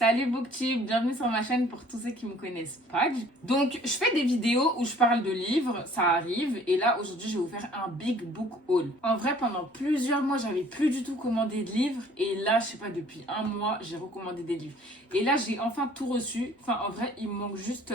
Salut Booktube, bienvenue sur ma chaîne pour tous ceux qui me connaissent pas. Donc je fais des vidéos où je parle de livres, ça arrive, et là aujourd'hui je vais vous faire un big book haul. En vrai pendant plusieurs mois j'avais plus du tout commandé de livres, et là je sais pas depuis un mois j'ai recommandé des livres. Et là j'ai enfin tout reçu, enfin en vrai il me manque juste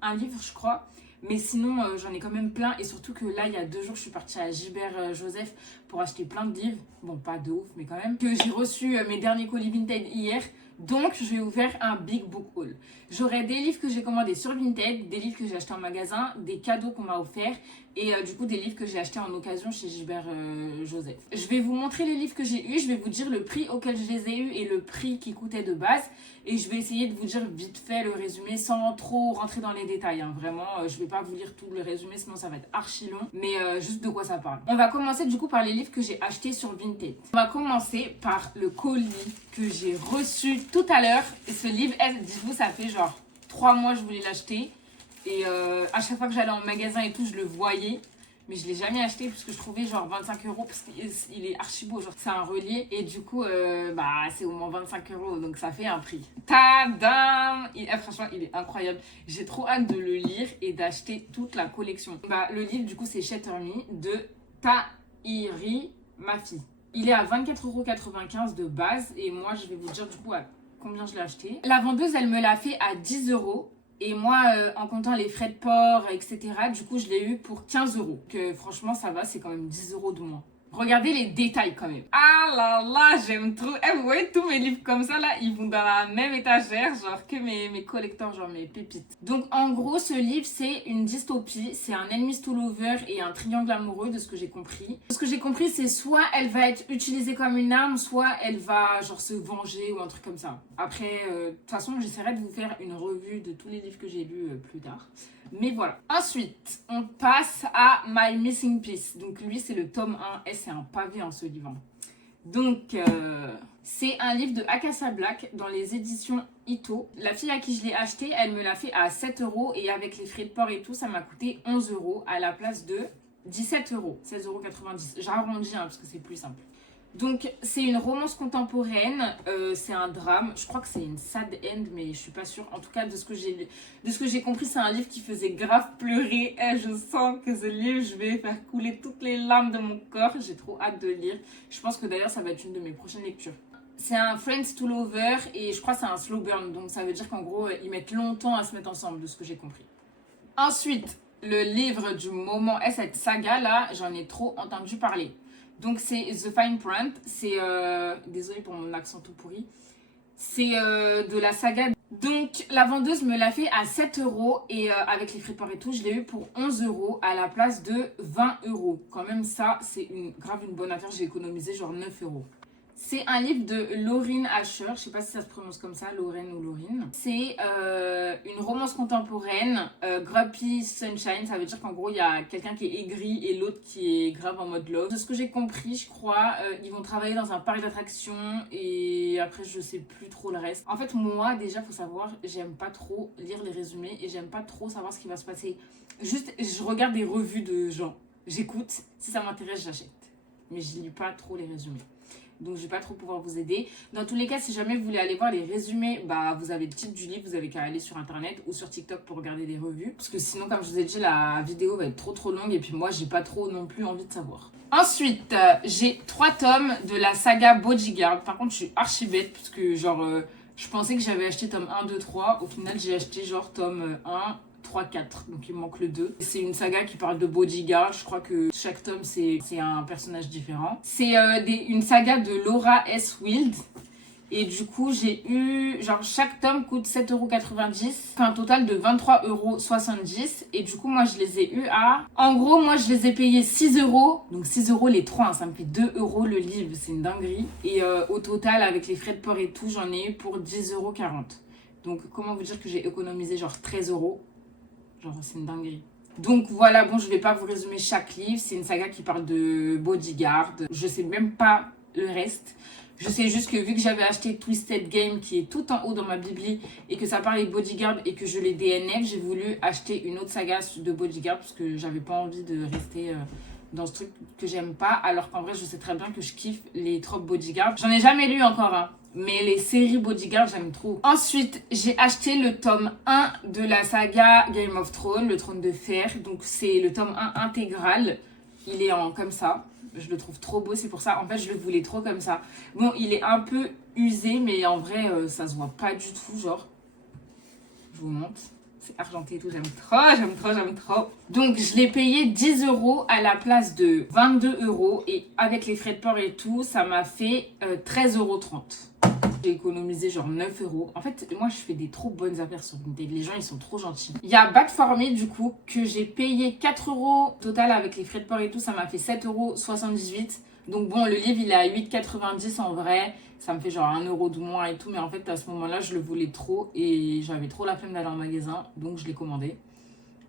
un livre je crois. Mais sinon, j'en ai quand même plein. Et surtout que là, il y a 2 jours, je suis partie à Gilbert Joseph pour acheter plein de livres. Bon, pas de ouf, mais quand même. Que j'ai reçu mes derniers colis Vinted hier. Donc, je vais vous faire un big book haul. J'aurai des livres que j'ai commandés sur Vinted, des livres que j'ai achetés en magasin, des cadeaux qu'on m'a offerts et du coup des livres que j'ai achetés en occasion chez Gilbert Joseph. Je vais vous montrer les livres que j'ai eus, je vais vous dire le prix auquel je les ai eus et le prix qui coûtait de base. Et je vais essayer de vous dire vite fait le résumé sans trop rentrer dans les détails. Hein. Vraiment, je vais pas vous lire tout le résumé, sinon ça va être archi long. Mais juste de quoi ça parle. On va commencer du coup par les livres que j'ai achetés sur Vinted. On va commencer par le colis que j'ai reçu tout à l'heure. Et ce livre, dites-vous, ça fait genre 3 mois que je voulais l'acheter. Et à chaque fois que j'allais en magasin et tout, je le voyais. Mais je ne l'ai jamais acheté parce que je trouvais genre 25 € parce qu'il est archi beau. Genre c'est un relié et du coup, c'est au moins 25 € donc ça fait un prix. Tadam! Franchement, il est incroyable. J'ai trop hâte de le lire et d'acheter toute la collection. Le livre du coup, c'est Shatter Me de Tahiri Mafi. Il est à 24,95 € de base et moi, je vais vous dire du coup à combien je l'ai acheté. La vendeuse, elle me l'a fait à 10 €. Et moi, en comptant les frais de port, etc., du coup, je l'ai eu pour 15 €. Que franchement, ça va, c'est quand même 10 € de moins. Regardez les détails quand même. Ah là là, j'aime trop. Vous voyez, tous mes livres comme ça, là, ils vont dans la même étagère, genre que mes collecteurs, genre mes pépites. Donc, en gros, ce livre, c'est une dystopie. C'est un enemies to lover et un triangle amoureux, de ce que j'ai compris. Ce que j'ai compris, c'est soit elle va être utilisée comme une arme, soit elle va, genre, se venger ou un truc comme ça. Après, de toute façon, j'essaierai de vous faire une revue de tous les livres que j'ai lus plus tard. Mais voilà. Ensuite, on passe à My Missing Piece. Donc lui, c'est le tome 1 et c'est un pavé en ce livre. Donc, c'est un livre de Akasa Black dans les éditions Ito. La fille à qui je l'ai acheté, elle me l'a fait à 7 € et avec les frais de port et tout, ça m'a coûté 11 € à la place de 17 €. 16,90 €. J'arrondis parce que c'est plus simple. Donc, c'est une romance contemporaine, c'est un drame. Je crois que c'est une sad end, mais je suis pas sûre. En tout cas, de ce que j'ai compris, c'est un livre qui faisait grave pleurer. Et je sens que ce livre, je vais faire couler toutes les larmes de mon corps. J'ai trop hâte de le lire. Je pense que d'ailleurs, ça va être une de mes prochaines lectures. C'est un Friends to Lover et je crois que c'est un slow burn. Donc, ça veut dire qu'en gros, ils mettent longtemps à se mettre ensemble, de ce que j'ai compris. Ensuite, le livre du moment est cette saga-là, j'en ai trop entendu parler. Donc, c'est The Fine Print. C'est, désolée pour mon accent tout pourri. C'est de la saga. Donc, la vendeuse me l'a fait à 7 € et avec les frais de port et tout, je l'ai eu pour 11 € à la place de 20 €. Quand même, ça, c'est grave une bonne affaire. J'ai économisé genre 9 €. C'est un livre de Laureen Asher, je sais pas si ça se prononce comme ça, Lorraine ou Laureen. C'est une romance contemporaine, Grumpy Sunshine, ça veut dire qu'en gros il y a quelqu'un qui est aigri et l'autre qui est grave en mode love. De ce que j'ai compris, je crois, ils vont travailler dans un parc d'attractions et après je sais plus trop le reste. En fait moi déjà faut savoir, j'aime pas trop lire les résumés et j'aime pas trop savoir ce qui va se passer. Juste je regarde des revues de gens, j'écoute, si ça m'intéresse j'achète. Mais je lis pas trop les résumés. Donc je vais pas trop pouvoir vous aider. Dans tous les cas, si jamais vous voulez aller voir les résumés, vous avez le titre du livre, vous avez qu'à aller sur internet ou sur TikTok pour regarder des revues. Parce que sinon, comme je vous ai dit, la vidéo va être trop longue et puis moi, j'ai pas trop non plus envie de savoir. Ensuite, j'ai 3 tomes de la saga Bodyguard. Par contre, je suis archi bête parce que genre, je pensais que j'avais acheté tome 1, 2, 3. Au final, j'ai acheté genre tome 1, 3, 4, donc il me manque le 2. C'est une saga qui parle de bodyguard, je crois que chaque tome c'est un personnage différent. C'est une saga de Laura S. Wild. Et du coup j'ai eu, genre chaque tome coûte 7,90 €, fait un total de 23,70 €. Et du coup moi je les ai eu à, en gros moi je les ai payés 6 €, donc 6 € les 3, ça me fait 2 € le livre, c'est une dinguerie. Et au total avec les frais de port et tout j'en ai eu pour 10,40 €. Donc comment vous dire que j'ai économisé genre 13 €. Genre, c'est une dinguerie. Donc voilà, bon, je vais pas vous résumer chaque livre. C'est une saga qui parle de bodyguard. Je sais même pas le reste. Je sais juste que vu que j'avais acheté Twisted Game, qui est tout en haut dans ma bibli, et que ça parlait de bodyguard et que je l'ai DNF, j'ai voulu acheter une autre saga de bodyguard parce que j'avais pas envie de rester dans ce truc que j'aime pas. Alors qu'en vrai, je sais très bien que je kiffe les tropes bodyguard. J'en ai jamais lu encore, hein. Mais les séries Bodyguard, j'aime trop. Ensuite, j'ai acheté le tome 1 de la saga Game of Thrones, le Trône de Fer. Donc, c'est le tome 1 intégral. Il est en comme ça. Je le trouve trop beau, c'est pour ça. En fait, je le voulais trop comme ça. Bon, il est un peu usé, mais en vrai, ça se voit pas du tout, genre. Je vous montre. C'est argenté et tout, j'aime trop, j'aime trop, j'aime trop. Donc, je l'ai payé 10 € à la place de 22 €. Et avec les frais de port et tout, ça m'a fait 13,30 €. J'ai économisé genre 9 €. En fait, moi, je fais des trop bonnes affaires sur Vinted. Les gens, ils sont trop gentils. Il y a Bad For Me, du coup, que j'ai payé 4 € total avec les frais de port et tout. Ça m'a fait 7,78 €. Donc bon, le livre, il est à 8,90 € en vrai. Ça me fait genre 1 € de moins et tout. Mais en fait, à ce moment-là, je le voulais trop. Et j'avais trop la flemme d'aller en magasin. Donc, je l'ai commandé.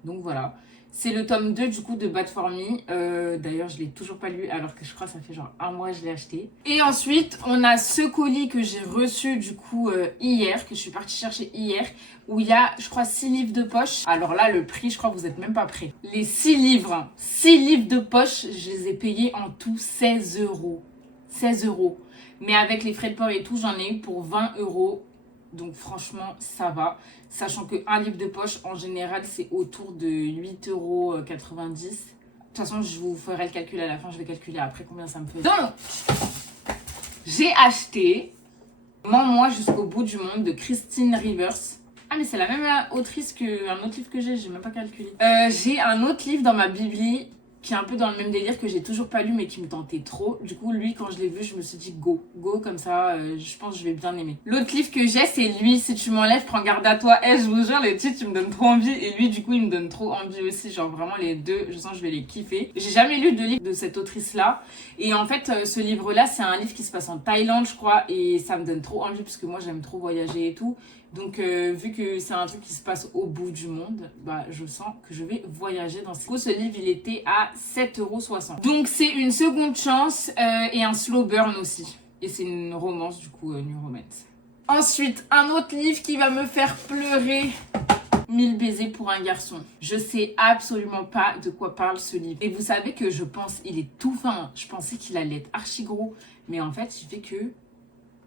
Donc voilà. C'est le tome 2 du coup de Bad For Me. D'ailleurs, je ne l'ai toujours pas lu alors que je crois que ça fait genre un mois que je l'ai acheté. Et ensuite, on a ce colis que j'ai reçu du coup hier, que je suis partie chercher hier, où il y a, je crois, 6 livres de poche. Alors là, le prix, je crois que vous n'êtes même pas prêts. Les 6 livres, hein, 6 livres de poche, je les ai payés en tout 16 €. 16 €. Mais avec les frais de port et tout, j'en ai eu pour 20 €. Donc franchement, ça va. Sachant qu'un livre de poche, en général, c'est autour de 8,90 €. De toute façon, je vous ferai le calcul à la fin. Je vais calculer après combien ça me fait. Donc, j'ai acheté Moi jusqu'au bout du monde de Christine Rivers. Ah, mais c'est la même autrice qu'un autre livre que j'ai même pas calculé. J'ai un autre livre dans ma bibli qui est un peu dans le même délire que j'ai toujours pas lu mais qui me tentait trop. Du coup, lui, quand je l'ai vu, je me suis dit go comme ça, je pense que je vais bien aimer. L'autre livre que j'ai, c'est lui, Si tu m'enlèves, prends garde à toi. Je vous jure, les titres, ils me donnent trop envie. Et lui, du coup, il me donne trop envie aussi. Genre vraiment les deux, je sens que je vais les kiffer. J'ai jamais lu de livre de cette autrice-là. Et en fait, ce livre-là, c'est un livre qui se passe en Thaïlande, je crois. Et ça me donne trop envie parce que moi, j'aime trop voyager et tout. Donc, vu que c'est un truc qui se passe au bout du monde, bah, je sens que je vais voyager dans ce coup. Ce livre, il était à 7,60 €. Donc, c'est une seconde chance et un slow burn aussi. Et c'est une romance, du coup, New Romance. Ensuite, un autre livre qui va me faire pleurer. 1000 baisers pour un garçon. Je sais absolument pas de quoi parle ce livre. Et vous savez que je pense, il est tout fin. Je pensais qu'il allait être archi gros. Mais en fait, il fait que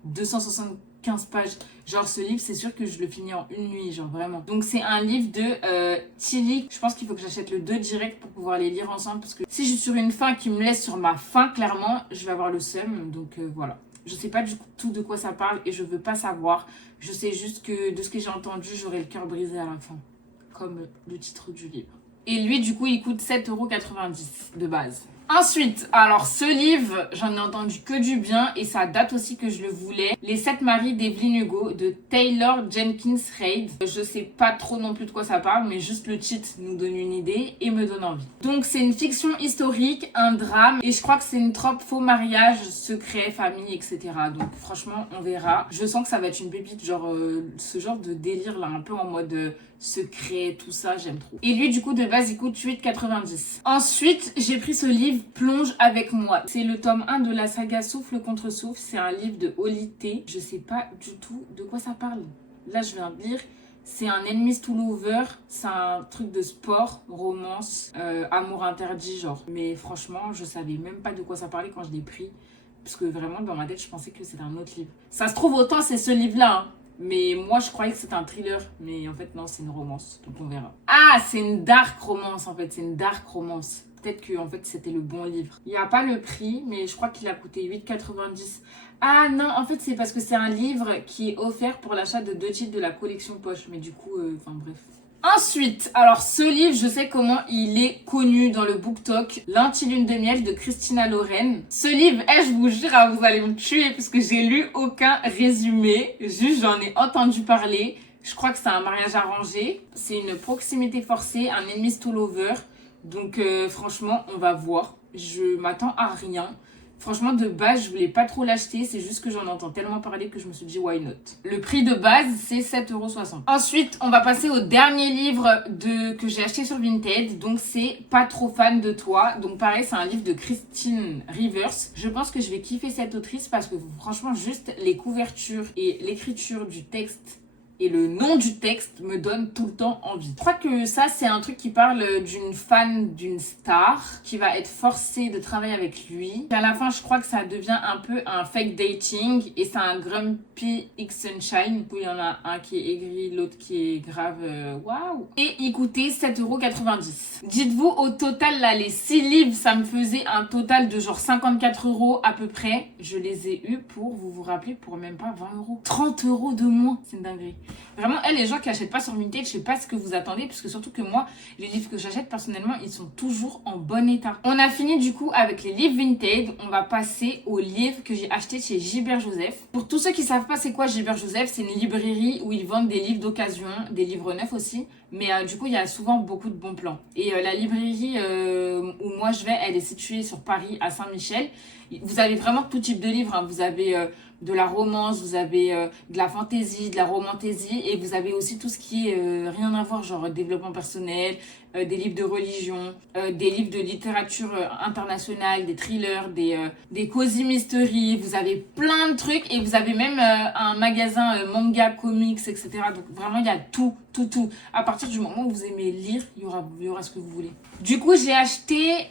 275 pages. Genre, ce livre, c'est sûr que je le finis en une nuit, genre vraiment. Donc, c'est un livre de Tilly. Je pense qu'il faut que j'achète le 2 direct pour pouvoir les lire ensemble. Parce que si je suis sur une fin qui me laisse sur ma fin, clairement, je vais avoir le seum. Donc, voilà. Je sais pas du tout de quoi ça parle et je veux pas savoir. Je sais juste que de ce que j'ai entendu, j'aurai le cœur brisé à la fin. Comme le titre du livre. Et lui, du coup, il coûte 7,90 € de base. Ensuite, alors ce livre, j'en ai entendu que du bien et ça date aussi que je le voulais. Les 7 maris d'Evelyn Hugo de Taylor Jenkins Reid. Je sais pas trop non plus de quoi ça parle, mais juste le titre nous donne une idée et me donne envie. Donc c'est une fiction historique, un drame et je crois que c'est une trope faux mariage, secret, famille, etc. Donc franchement, on verra. Je sens que ça va être une pépite, genre ce genre de délire là, un peu en mode secret, tout ça, j'aime trop. Et lui, du coup, de base, il coûte 8,90 €. Ensuite, j'ai pris ce livre Plonge avec moi. C'est le tome 1 de la saga Souffle contre Souffle. C'est un livre de Holly T. Je sais pas du tout de quoi ça parle. Là, je viens de lire. C'est un Enemies to Lover. C'est un truc de sport, romance, amour interdit, genre. Mais franchement, je savais même pas de quoi ça parlait quand je l'ai pris. Parce que vraiment, dans ma tête, je pensais que c'était un autre livre. Ça se trouve, autant c'est ce livre-là, hein. Mais moi, je croyais que c'était un thriller. Mais en fait, non, c'est une romance. Donc, on verra. Ah, c'est une dark romance, en fait. C'est une dark romance. Peut-être que en fait, c'était le bon livre. Il n'y a pas le prix, mais je crois qu'il a coûté 8,90 €. Ah non, en fait, c'est parce que c'est un livre qui est offert pour l'achat de 2 titres de la collection poche. Mais du coup, enfin bref. Ensuite, alors ce livre, je sais comment il est connu dans le BookTok, L'Anti-Lune de Miel de Christina Loren. Ce livre, je vous jure, vous allez me tuer parce que j'ai lu aucun résumé. Juste, j'en ai entendu parler. Je crois que c'est un mariage arrangé. C'est une proximité forcée, un enemies to lover. Donc franchement, on va voir. Je m'attends à rien. Franchement, de base, je voulais pas trop l'acheter. C'est juste que j'en entends tellement parler que je me suis dit, why not? Le prix de base, c'est 7,60 €. Ensuite, on va passer au dernier livre que j'ai acheté sur Vinted. Donc, c'est Pas trop fan de toi. Donc, pareil, c'est un livre de Christine Rivers. Je pense que je vais kiffer cette autrice parce que franchement, juste les couvertures et l'écriture du texte Et le nom du texte me donne tout le temps envie. Je crois que ça, c'est un truc qui parle d'une fan d'une star qui va être forcée de travailler avec lui. Et à la fin, je crois que ça devient un peu un fake dating et c'est un Grumpy X Sunshine. Du coup, il y en a un qui est aigri, l'autre qui est grave waouh. Et il coûtait 7,90 €. Dites-vous, au total, là, les 6 livres, ça me faisait un total de genre 54 € à peu près. Je les ai eus pour, vous vous rappelez, pour même pas 20 €. 30 € de moins. C'est une dinguerie. Vraiment, les gens qui achètent pas sur Vinted, je sais pas ce que vous attendez, puisque surtout que moi, les livres que j'achète personnellement, ils sont toujours en bon état. On a fini du coup avec les livres Vinted. On va passer aux livres que j'ai achetés chez Gilbert Joseph. Pour tous ceux qui savent pas c'est quoi Gilbert Joseph, c'est une librairie où ils vendent des livres d'occasion, des livres neufs aussi. Mais du coup, il y a souvent beaucoup de bons plans. Et la librairie où moi je vais, elle est située sur Paris, à Saint-Michel. Vous avez vraiment tout type de livres. Hein. Vous avez de la romance, vous avez de la fantasy, de la romantaisie. Et vous avez aussi tout ce qui est rien à voir, genre développement personnel, des livres de religion, des livres de littérature internationale, des thrillers, des cozy mystery. Vous avez plein de trucs. Et vous avez même un magasin manga, comics, etc. Donc vraiment, il y a tout. À partir du moment où vous aimez lire, il y aura ce que vous voulez. Du coup, j'ai acheté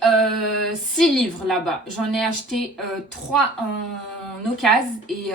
6 livres là-bas. J'en ai acheté 3 en occasion et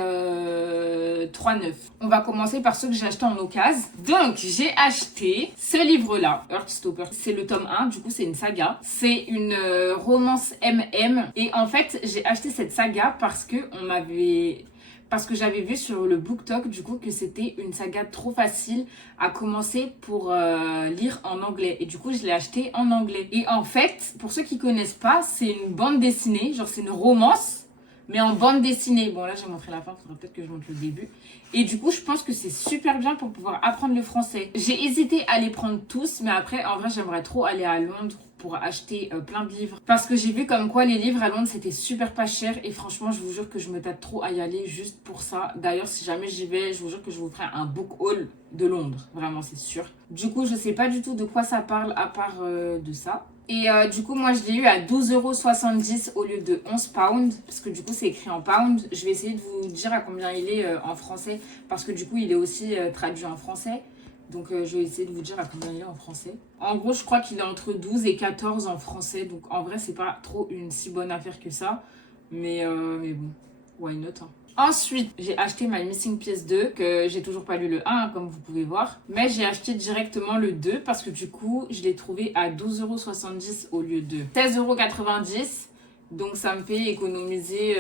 3 neufs. On va commencer par ceux que j'ai achetés en occasion. Donc, j'ai acheté ce livre-là, Heartstopper. C'est le tome 1, du coup, c'est une saga. C'est une romance MM. Et en fait, j'ai acheté cette saga parce que j'avais vu sur le BookTok du coup que c'était une saga trop facile à commencer pour lire en anglais. Et du coup, je l'ai acheté en anglais. Et en fait, pour ceux qui connaissent pas, c'est une bande dessinée, genre c'est une romance, mais en bande dessinée. Bon, là, j'ai montré la fin, il faudrait peut-être que je montre le début. Et du coup, je pense que c'est super bien pour pouvoir apprendre le français. J'ai hésité à les prendre tous, mais après, en vrai, j'aimerais trop aller à Londres pour acheter plein de livres. Parce que j'ai vu comme quoi les livres à Londres, c'était super pas cher. Et franchement, je vous jure que je me tâte trop à y aller juste pour ça. D'ailleurs, si jamais j'y vais, je vous jure que je vous ferai un book haul de Londres. Vraiment, c'est sûr. Du coup, je sais pas du tout de quoi ça parle à part de ça. Et du coup, moi, je l'ai eu à 12,70 € au lieu de 11 pounds. Parce que du coup, c'est écrit en pounds. Je vais essayer de vous dire à combien il est en français. Parce que du coup, il est aussi traduit en français. Donc, je vais essayer de vous dire à combien il est en français. En gros, je crois qu'il est entre 12 et 14 en français. Donc, en vrai, c'est pas trop une si bonne affaire que ça. Mais bon, why not, hein. Ensuite, j'ai acheté My Missing Piece 2, que j'ai toujours pas lu le 1, comme vous pouvez voir. Mais j'ai acheté directement le 2, parce que du coup, je l'ai trouvé à 12,70 € au lieu de 16,90 €. Donc, ça me fait économiser,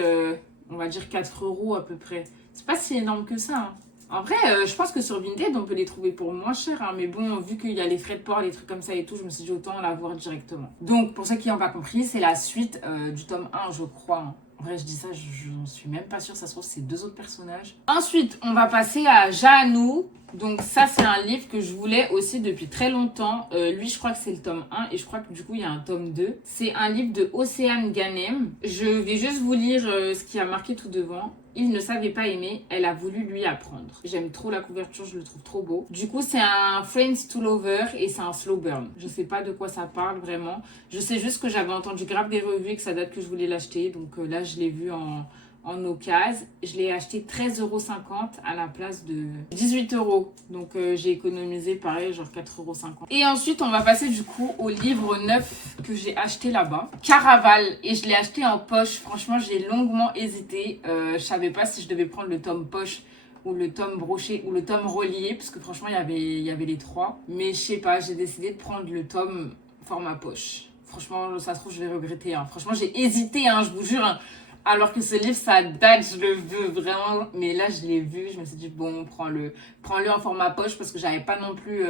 on va dire 4 € à peu près. C'est pas si énorme que ça, hein. En vrai, je pense que sur Vinted, on peut les trouver pour moins cher. Hein, mais bon, vu qu'il y a les frais de port, les trucs comme ça et tout, je me suis dit autant l'avoir directement. Donc, pour ceux qui n'ont pas compris, c'est la suite du tome 1, je crois. Hein. En vrai, je dis ça, je n'en suis même pas sûre. Ça se trouve, c'est 2 autres personnages. Ensuite, on va passer à Jahannou. Donc ça, c'est un livre que je voulais aussi depuis très longtemps. Lui, je crois que c'est le tome 1 et je crois que du coup, il y a un tome 2. C'est un livre de Océane Ganem. Je vais juste vous lire ce qui a marqué tout devant. Il ne savait pas aimer, elle a voulu lui apprendre. J'aime trop la couverture, je le trouve trop beau. Du coup, c'est un Friends to Lover et c'est un slow burn. Je sais pas de quoi ça parle vraiment. Je sais juste que j'avais entendu grave des revues et que ça date que je voulais l'acheter. Donc là, je l'ai vu en occasion. Je l'ai acheté 13,50 € à la place de 18 €. Donc j'ai économisé pareil, genre 4,50 €. Et ensuite, on va passer du coup au livre neuf que j'ai acheté là-bas. Caraval. Et je l'ai acheté en poche. Franchement, j'ai longuement hésité. Je savais pas si je devais prendre le tome poche ou le tome broché ou le tome relié. Parce que franchement, il y avait les 3. Mais je sais pas, j'ai décidé de prendre le tome format poche. Franchement, ça se trouve, je vais regretter. Hein. Franchement, j'ai hésité, hein, je vous jure. Hein. Alors que ce livre, ça date, je le veux vraiment. Mais là, je l'ai vu, je me suis dit, bon, prends-le en format poche parce que j'avais pas non plus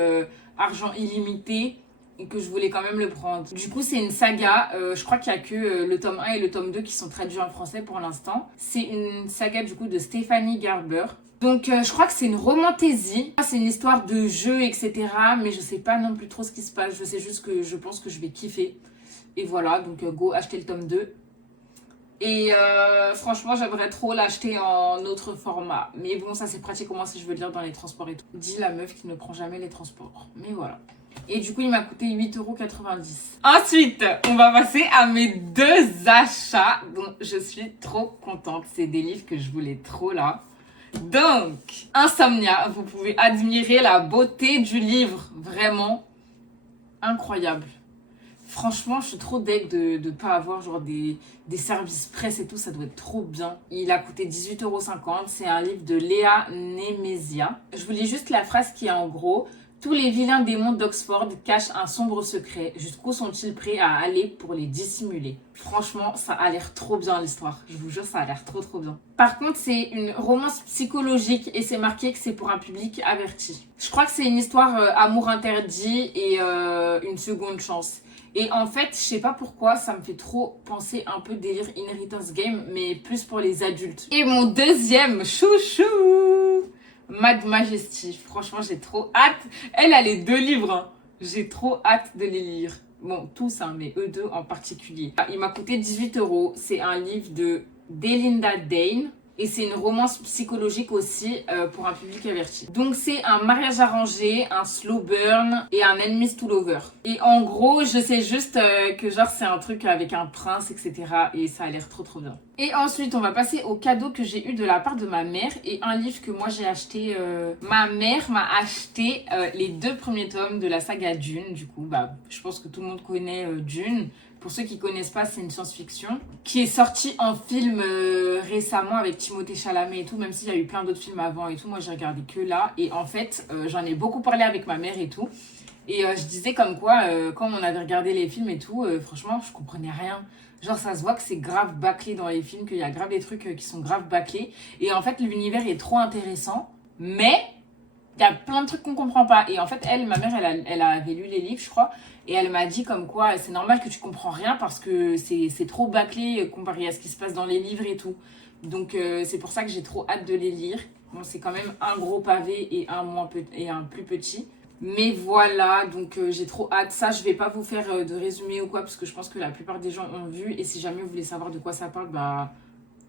argent illimité et que je voulais quand même le prendre. Du coup, c'est une saga. Je crois qu'il y a que le tome 1 et le tome 2 qui sont traduits en français pour l'instant. C'est une saga du coup de Stéphanie Garber. Donc, je crois que c'est une romantaisie. C'est une histoire de jeu, etc. Mais je sais pas non plus trop ce qui se passe. Je sais juste que je pense que je vais kiffer. Et voilà, donc go acheter le tome 2. Et franchement, j'aimerais trop l'acheter en autre format. Mais bon, ça c'est pratique au moins si je veux lire dans les transports et tout. Dit la meuf qui ne prend jamais les transports. Mais voilà. Et du coup, il m'a coûté 8,90 €. Ensuite, on va passer à mes 2 achats dont je suis trop contente. C'est des livres que je voulais trop là. Donc, Insomnia, vous pouvez admirer la beauté du livre, vraiment incroyable. Franchement, je suis trop deg de ne pas avoir genre des services presse et tout, ça doit être trop bien. Il a coûté 18,50 €, c'est un livre de Léa Nemesia. Je vous lis juste la phrase qui est en gros. Tous les vilains démons d'Oxford cachent un sombre secret. Jusqu'où sont-ils prêts à aller pour les dissimuler? Franchement, ça a l'air trop bien l'histoire. Je vous jure, ça a l'air trop bien. Par contre, c'est une romance psychologique et c'est marqué que c'est pour un public averti. Je crois que c'est une histoire amour interdit et une seconde chance. Et en fait, je sais pas pourquoi, ça me fait trop penser un peu délire Inheritance Game, mais plus pour les adultes. Et mon deuxième chouchou, Mad Majesty. Franchement, j'ai trop hâte. Elle a les 2 livres. Hein. J'ai trop hâte de les lire. Bon, tous, hein, mais eux 2 en particulier. Il m'a coûté 18 €. C'est un livre de Delinda Dane. Et c'est une romance psychologique aussi pour un public averti. Donc c'est un mariage arrangé, un slow burn et un enemies to lover. Et en gros, je sais juste que genre c'est un truc avec un prince, etc. Et ça a l'air trop bien. Et ensuite, on va passer au cadeau que j'ai eu de la part de ma mère et un livre que moi j'ai acheté. Ma mère m'a acheté les 2 premiers tomes de la saga Dune. Du coup, bah, je pense que tout le monde connaît Dune. Pour ceux qui connaissent pas, c'est une science-fiction qui est sortie en film récemment avec Timothée Chalamet et tout, même s'il y a eu plein d'autres films avant et tout. Moi, j'ai regardé que là. Et en fait, j'en ai beaucoup parlé avec ma mère et tout. Et je disais comme quoi, quand on avait regardé les films et tout, franchement, je comprenais rien. Genre, ça se voit que c'est grave bâclé dans les films, qu'il y a grave des trucs qui sont grave bâclés. Et en fait, l'univers est trop intéressant. Mais il y a plein de trucs qu'on comprend pas. Et en fait, ma mère, elle avait lu les livres, je crois. Et elle m'a dit comme quoi c'est normal que tu comprends rien parce que c'est trop bâclé comparé à ce qui se passe dans les livres et tout. Donc c'est pour ça que j'ai trop hâte de les lire. Bon, c'est quand même un gros pavé et un plus petit. Mais voilà, donc j'ai trop hâte. Ça, je vais pas vous faire de résumé ou quoi parce que je pense que la plupart des gens ont vu. Et si jamais vous voulez savoir de quoi ça parle, bah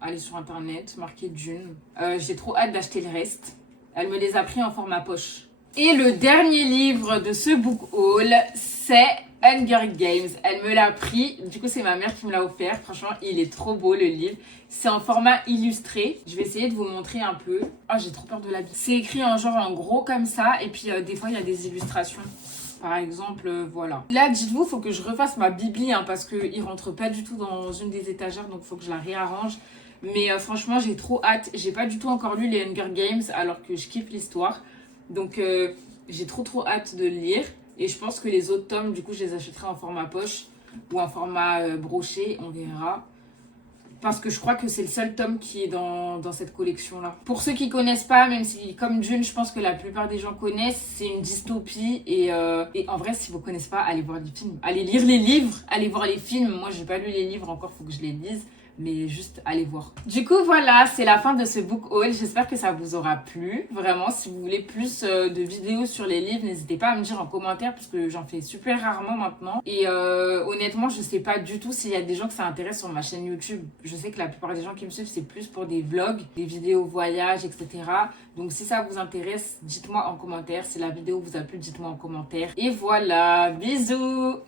allez sur internet, marquez Dune. J'ai trop hâte d'acheter le reste. Elle me les a pris en format poche. Et le dernier livre de ce book haul, c'est Hunger Games. Elle me l'a pris. Du coup, c'est ma mère qui me l'a offert. Franchement, il est trop beau le livre. C'est en format illustré. Je vais essayer de vous montrer un peu. Ah, j'ai trop peur de l'abîmer. C'est écrit en genre en gros comme ça. Et puis, des fois, il y a des illustrations. Par exemple, voilà. Là, dites-vous, il faut que je refasse ma bibli hein, parce qu'il ne rentre pas du tout dans une des étagères. Donc, il faut que je la réarrange. Mais franchement, j'ai trop hâte. J'ai pas du tout encore lu les Hunger Games alors que je kiffe l'histoire. Donc, j'ai trop hâte de le lire. Et je pense que les autres tomes, du coup, je les achèterai en format poche ou en format broché. On verra. Parce que je crois que c'est le seul tome qui est dans cette collection-là. Pour ceux qui connaissent pas, même si, comme Dune, je pense que la plupart des gens connaissent, c'est une dystopie. Et en vrai, si vous connaissez pas, allez voir les films. Allez lire les livres, allez voir les films. Moi, j'ai pas lu les livres encore, faut que je les lise. Mais juste allez voir. Du coup voilà, c'est la fin de ce book haul. J'espère que ça vous aura plu. Vraiment, si vous voulez plus de vidéos sur les livres, n'hésitez pas à me dire en commentaire parce que j'en fais super rarement maintenant. Et honnêtement, je sais pas du tout s'il y a des gens que ça intéresse sur ma chaîne YouTube. Je sais que la plupart des gens qui me suivent, c'est plus pour des vlogs, des vidéos voyage, etc. Donc si ça vous intéresse, dites-moi en commentaire. Si la vidéo vous a plu, dites-moi en commentaire. Et voilà, bisous!